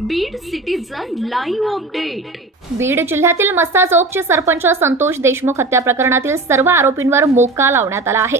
Beed citizen live update Beed जिल्ह्यातील मस्ता चौकचे सरपंच संतोष देशमुख हत्या प्रकरणातील सर्व आरोपींवर मोका लावण्यात आला आहे.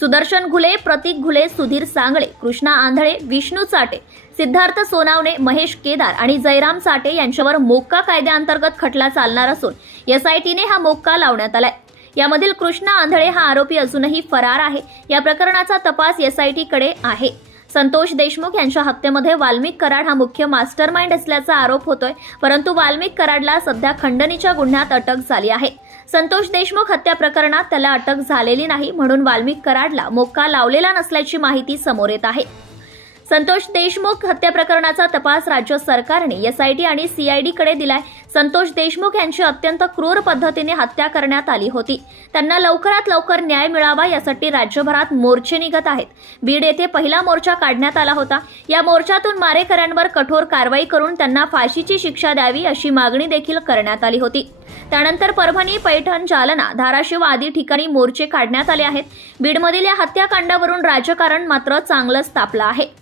सुदर्शन घुले प्रतीक घुले सुधीर सांगळे कृष्णा आंधळे विष्णू चाटे सिद्धार्थ सोनावणे महेश केदार आणि जयराम चाटे यांच्यावर मोक्का कायद्याअंतर्गत खटला चालणार असून एसआयटीने हा मोक्का लावण्यात आलाय. यामधील कृष्णा आंधळे हा आरोपी अजूनही फरार आहे. या प्रकरणाचा तपास एसआयटी कडे आहे. संतोष देशमुख यांच्या हत्येमध्ये वाल्मिक कराड हा मुख्य मास्टर माइंड असल्याचा आरोप होतोय परंतु वाल्मिक कराडला सध्या खंडणीच्या गुन्ह्यात अटक झाली आहे. संतोष देशमुख हत्या प्रकरणात त्याला अटक झालेली नाही म्हणून वाल्मिक कराडला मोक्का लावलेला नसल्याची माहिती समोर येत आहे. संतोष देशमुख हत्या प्रकरणाचा तपास राज्य सरकारने एसआयटी आणि सीआयडी कडे दिलाय. संतोष देशमुख यांची अत्यंत क्रूर पद्धतीने हत्या करण्यात आली होती. त्यांना लवकरात लवकर न्याय मिळावा यासाठी राज्यभरात मोर्चे निघत आहेत. बीड येथे पहिला मोर्चा काढण्यात आला होता. या मोर्चातून मारेकऱ्यांवर कठोर कारवाई करून त्यांना फाशीची शिक्षा द्यावी अशी मागणी देखील करण्यात आली होती. त्यानंतर परभणी पैठण जालना धाराशिव आदी ठिकाणी मोर्चे काढण्यात आले आहेत. बीडमधील या हत्याकांडावरून राजकारण मात्र चांगलंच तापलं आहे.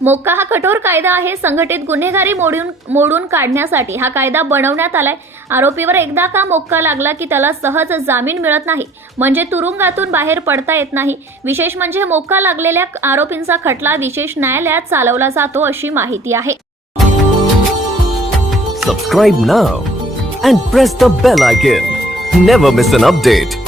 मोक्का हा कठोर कायदा आहे. संघटित गुन्हेगारी मोडून मोडून काढण्यासाठी हा कायदा बनवण्यात आलाय. आरोपीवर एकदा का मोक्का लागला की त्याला सहज जामीन मिळत नाही? म्हणजे तुरुंगातून बाहेर पडता येत नाही. विशेष म्हणजे मोक्का लागलेल्या आरोपींचा खटला विशेष न्यायालयात चालवला जातो अशी माहिती आहे. Subscribe now and press the bell icon never miss an update